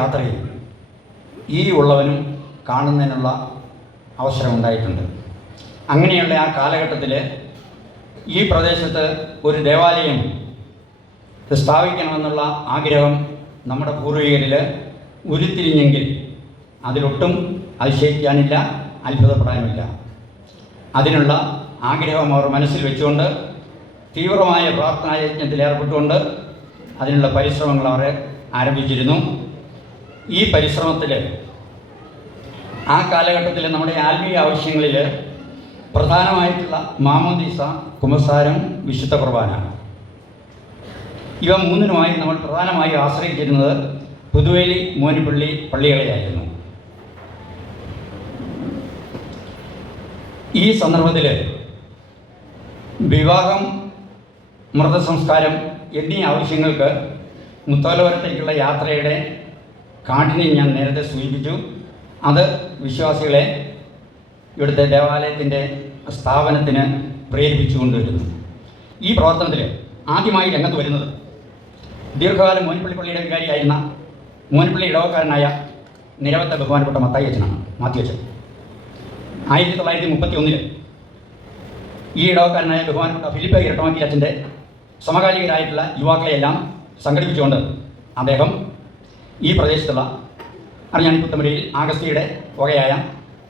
യാത്രയിൽ ഈ ഉള്ളവനും കാണുന്നതിനുള്ള അവസരമുണ്ടായിട്ടുണ്ട്. അങ്ങനെയുള്ള ആ കാലഘട്ടത്തിൽ ഈ പ്രദേശത്ത് ഒരു ദേവാലയം സ്ഥാപിക്കണമെന്നുള്ള ആഗ്രഹം നമ്മുടെ പൂർവികരിൽ ഉരുത്തിരിഞ്ഞെങ്കിൽ അതിലൊട്ടും അതിശയിക്കാനില്ല, അത്ഭുതപ്പെടാനുമില്ല. അതിനുള്ള ആഗ്രഹം അവർ മനസ്സിൽ വെച്ചുകൊണ്ട് തീവ്രമായ പ്രാർത്ഥനായജ്ഞത്തിൽ ഏർപ്പെട്ടുകൊണ്ട് അതിനുള്ള പരിശ്രമങ്ങൾ അവർ ആരംഭിച്ചിരുന്നു. ഈ പരിശ്രമത്തിൽ ആ കാലഘട്ടത്തിൽ നമ്മുടെ ആത്മീയ ആവശ്യങ്ങളിൽ പ്രധാനമായിട്ടുള്ള മാമോദീസ, കുമ്പസാരം, വിശുദ്ധ കുർബാന, ഇവ മൂന്നിനുമായി നമ്മൾ പ്രധാനമായി ആശ്രയിച്ചിരുന്നത് പുതുവേലി, മോനിപ്പള്ളി പള്ളികളെയായിരുന്നു. ഈ സന്ദർഭത്തിൽ വിവാഹം, മൃതസംസ്കാരം എന്നീ ആവശ്യങ്ങൾക്ക് മുത്തോലവരത്തേക്കുള്ള യാത്രയുടെ കാഠിന്യം ഞാൻ നേരത്തെ സൂചിപ്പിച്ചു. അത് വിശ്വാസികളെ ഇവിടുത്തെ ദേവാലയത്തിൻ്റെ സ്ഥാപനത്തിന് പ്രേരിപ്പിച്ചു കൊണ്ടുവരുന്നു. ഈ പ്രവർത്തനത്തിൽ ആദ്യമായി രംഗത്ത് വരുന്നത് ദീർഘകാലം മോനിപ്പള്ളി പള്ളിയുടെ വികാരിയായിരുന്ന മോനിപ്പള്ളി ഇടവക്കാരനായ നിരവധി ബഹുമാനപ്പെട്ട മത്തായി അച്ഛനാണ്, മാത്യു അച്ഛൻ. 1931 ഈ ഇടവക്കാരനായ ബഹുമാനപ്പെട്ട ഫിലിപ്പ് ഇരട്ടമാക്കി അച്ഛൻ്റെ സമകാലികരായിട്ടുള്ള യുവാക്കളെയെല്ലാം സംഘടിപ്പിച്ചുകൊണ്ട് അദ്ദേഹം ഈ പ്രദേശത്തുള്ള അറിയാൻ പുത്തമ്പരിയിൽ ആഗസ്തിയുടെ വകയായ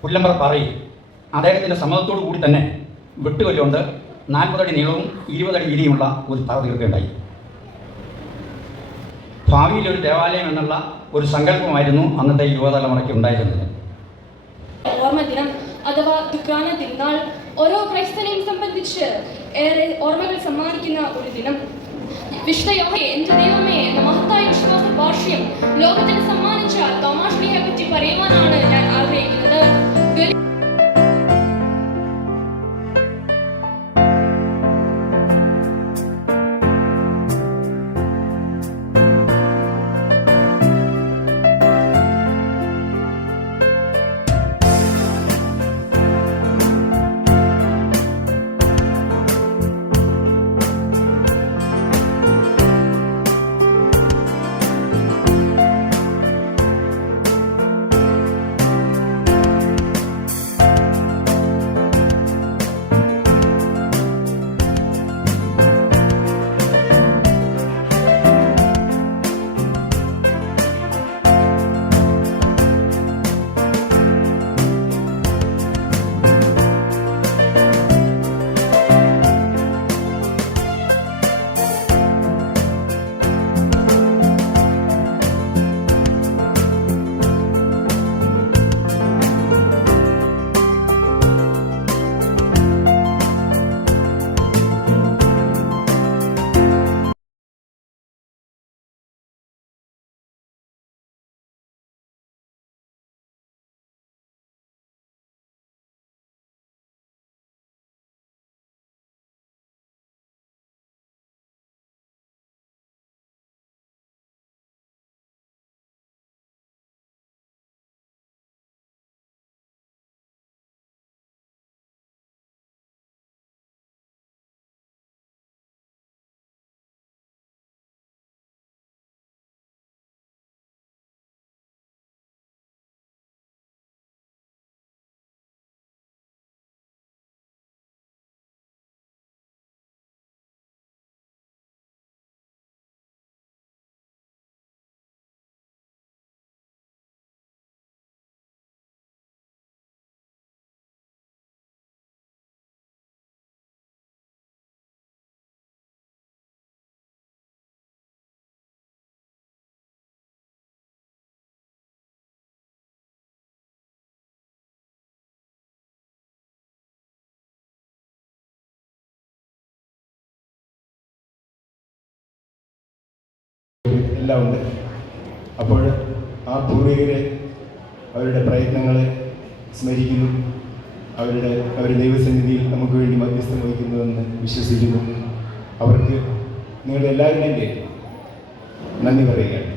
പുല്ലമ്പറപ്പാറയിൽ അദ്ദേഹത്തിൻ്റെ സമ്മതത്തോടു കൂടി തന്നെ വെട്ടുകൊല്ലുകൊണ്ട് 40 അടി നീളവും 20 അടി വീതിയുമുള്ള ഒരു തറ തീർക്കുകയുണ്ടായി. ഭാവിയിൽ ഒരു ദേവാലയം എന്നുള്ള ഒരു സങ്കല്പമായിരുന്നു അന്നത്തെ യുവതലമുറയ്ക്ക് ഉണ്ടായിരുന്നത്. ഓർമ്മദിനം അഥവാ ദുഃഖാന തിരുനാൾ ഓരോ ക്രൈസ്തവനെയും സംബന്ധിച്ച് ഏറെ ഓർമ്മകൾ സമ്മാനിക്കുന്ന ഒരു ദിനം. വിശുദ്ധ എന്റെ ദൈവമേ എന്ന മഹത്തായ വിശ്വാസ ഭാഷ്യം ലോകത്തിന് സമ്മാനിച്ച തോമാശ്ലീഹയെ പറ്റി പറയുവാനാണ് ഞാൻ ആഗ്രഹിക്കുന്നത്. എല്ലാം ഉണ്ട്. അപ്പോൾ ആ പൂർവികരെ അവരുടെ പ്രയത്നങ്ങളെ സ്മരിക്കുന്നു. അവർ ദൈവസന്നിധിയിൽ നമുക്ക് വേണ്ടി മധ്യസ്ഥം വഹിക്കുന്നുവെന്ന് വിശ്വസിക്കുന്നു. അവർക്ക് നിങ്ങളുടെ എല്ലാവരുടെയും നന്ദി പറയുകയാണ്.